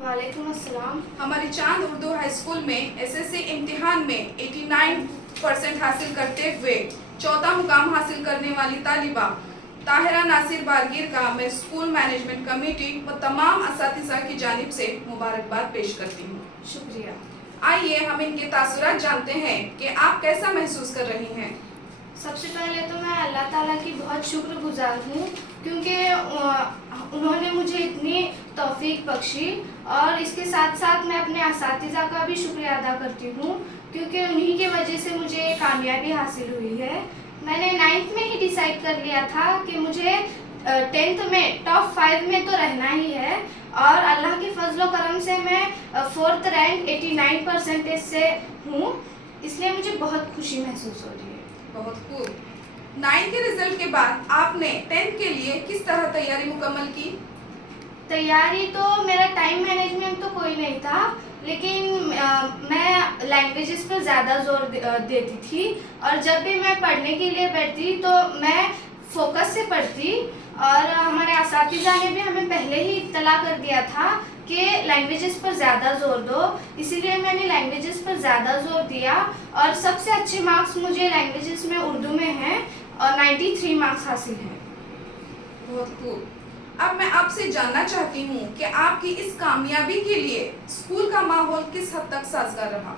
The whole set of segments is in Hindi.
वालेकुम अस्सलाम। हमारी चांद उर्दू हाई स्कूल में एसएससी इम्तिहान में 89% हासिल करते हुए चौथा मुकाम हासिल करने वाली तालिबा ताहिरा नासिर बारगीर का मैं स्कूल मैनेजमेंट कमेटी व तमाम असातिज़ा की जानिब से मुबारकबाद पेश करती हूँ। शुक्रिया। आइए हम इनके तासुरात जानते हैं कि आप कैसा महसूस कर रही हैं। सबसे पहले तो मैं अल्लाह ताला की बहुत शुक्रगुजार हूँ क्योंकि उन्होंने मुझे इतनी तौफीक बख्शी, और इसके साथ साथ मैं अपने असातिज़ा का भी शुक्रिया अदा करती हूँ क्योंकि उन्हीं की वजह से मुझे कामयाबी हासिल हुई है। मैंने 9th में ही डिसाइड कर लिया था कि मुझे 10th में टॉप 5 में तो रहना ही है, और अल्लाह के फजल व करम से मैं 4th रैंक 89% से हूँ, इसलिए मुझे बहुत खुशी महसूस हो रही है। बहुत खूब। 9th के रिजल्ट के बाद आपने 10th के लिए किस तरह तैयारी मुकम्मल की? तैयारी तो मेरा टाइम मैनेजमेंट तो कोई नहीं था, लेकिन मैं लैंग्वेजेस पर ज़्यादा जोर देती थी, और जब भी मैं पढ़ने के लिए बैठती तो मैं फोकस से पढ़ती, और हमारे असातिज़ा ने भी हमें पहले ही इत्तला कर दिया था कि लैंग्वेजेस पर ज़्यादा जोर दो, इसीलिए मैंने लैंग्वेजेस पर ज़्यादा जोर दिया, और सबसे अच्छे मार्क्स मुझे लैंग्वेजेस में उर्दू में हैं और 93 मार्क्स हासिल हैं। बहुत खूब। अब मैं आपसे जानना चाहती हूँ कि आपकी इस कामयाबी के लिए स्कूल का माहौल किस हद तक साजगार रहा?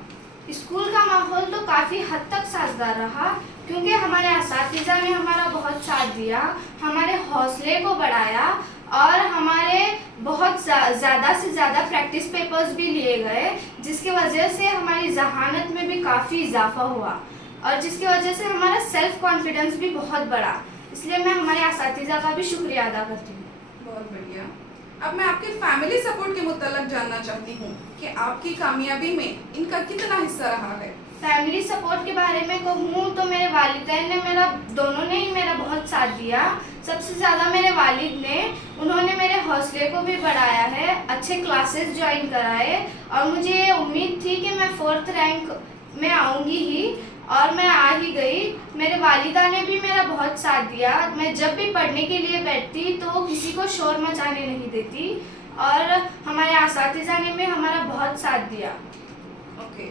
स्कूल का माहौल तो काफ़ी हद तक साजगार रहा क्योंकि हमारे असातिज़ा ने हमारा बहुत साथ दिया, हमारे हौसले को बढ़ाया, और हमारे बहुत ज़्यादा से ज़्यादा प्रैक्टिस पेपर्स भी लिए गए, जिसकी वजह से हमारी जहानत में भी काफ़ी इजाफा हुआ, और जिसकी वजह से हमारा सेल्फ कॉन्फिडेंस भी बहुत बढ़ा। इसलिए मैं हमारे असातिज़ा का भी शुक्रिया अदा करती हूँ। बहुत बढ़िया। अब मैं आपके फैमिली सपोर्ट के मुताल्लिक़ जानना चाहती हूँ कि आपकी कामयाबी में इनका कितना हिस्सा रहा है। फैमिली सपोर्ट के बारे में कहूँ तो मेरे वालिदैन ने दोनों ने ही मेरा बहुत साथ दिया। सबसे ज़्यादा मेरे वालिद ने, उन्होंने मेरे हौसले को भी बढ़ाया है, अच्छे क्लासेस ज्वाइन कराए, और मुझे उम्मीद थी कि मैं 4th रैंक में आऊँगी ही, और मैं आ ही गई। मेरे वालिदा ने भी मेरा बहुत साथ दिया। मैं जब भी पढ़ने के लिए बैठती तो वो किसी को शोर मचाने नहीं देती, और हमारे असातिज़ा ने भी हमारा बहुत साथ दिया। ओके।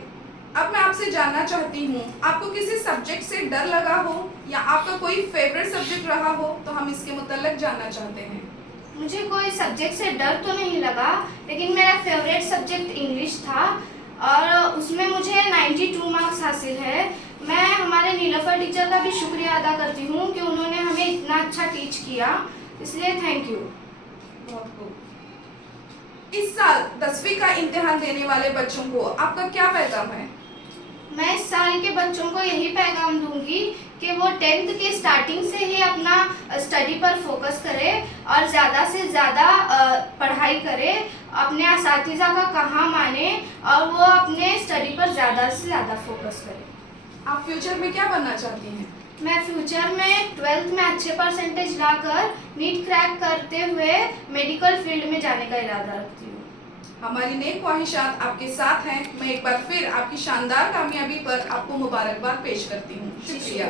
अब मैं आपसे जानना चाहती हूँ, आपको किसी सब्जेक्ट से डर लगा हो या आपका कोई फेवरेट सब्जेक्ट रहा हो, तो हम इसके मुताल्लिक़ जानना चाहते हैं। मुझे कोई सब्जेक्ट से डर तो नहीं लगा, लेकिन मेरा फेवरेट सब्जेक्ट इंग्लिश था, और उसमें मुझे 92 मार्क्स हासिल है। मैं हमारे नीलोफर टीचर का भी शुक्रिया अदा करती हूँ कि उन्होंने हमें इतना अच्छा टीच किया, इसलिए थैंक यू। बहुत खूब। इस साल 10वीं का इम्तिहान देने वाले बच्चों को आपका क्या पैगाम है? मैं इस साल के बच्चों को यही पैगाम दूंगी कि वो 10th के स्टार्टिंग से ही अपना स्टडी पर फोकस करें, और ज़्यादा से ज़्यादा पढ़ाई करें, अपने असातिज़ा का कहा माने, और वो अपने स्टडी पर ज़्यादा से ज़्यादा फोकस करें। आप फ्यूचर में क्या बनना चाहती हैं? मैं फ्यूचर में 12th में अच्छे परसेंटेज लाकर नीट क्रैक करते हुए मेडिकल फील्ड में जाने का इरादा रखती हूँ। हमारी नेक ख्वाहिशात आपके साथ हैं। मैं एक बार फिर आपकी शानदार कामयाबी पर आपको मुबारकबाद पेश करती हूँ। शुक्रिया।